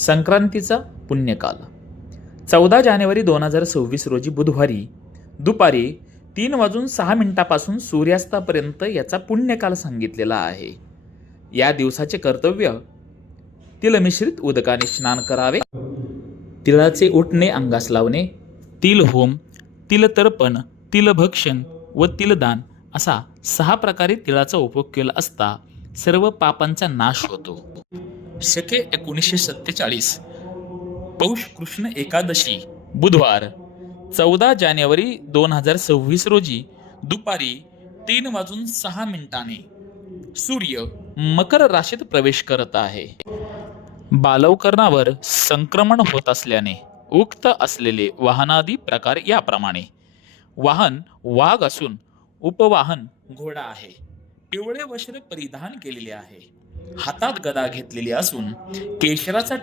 संक्रांतीचा पुण्यकाल 14 जानेवारी 2026 रोजी बुधवारी दुपारी 3:06 सूर्यास्तापर्यंत याचा पुण्यकाल सांगितलेला आहे. या दिवसाचे कर्तव्य तिलमिश्रित उदकाने स्नान करावे, तिळाचे उटणे अंगास लावणे, तिल होम, तिलतर्पण, तिलभक्षण व तिलदान असा 6 प्रकारे तिळाचा उपयोग केला असता सर्व पापांचा नाश होतो. शके 1947 पौष कृष्ण एकादशी बुधवार 14 जानेवारी 2026 रोजी दुपारी 3:06 सूर्य मकर राशीत प्रवेश करत आहे. बालवकरणावर संक्रमण होत असल्याने उक्त असलेले वाहनादी प्रकार याप्रमाणे: वाहन वाघ असून उपवाहन घोडा आहे. पिवळे वस्त्र परिधान केलेले आहे. हातात गदा घेतलेली असून केशराचा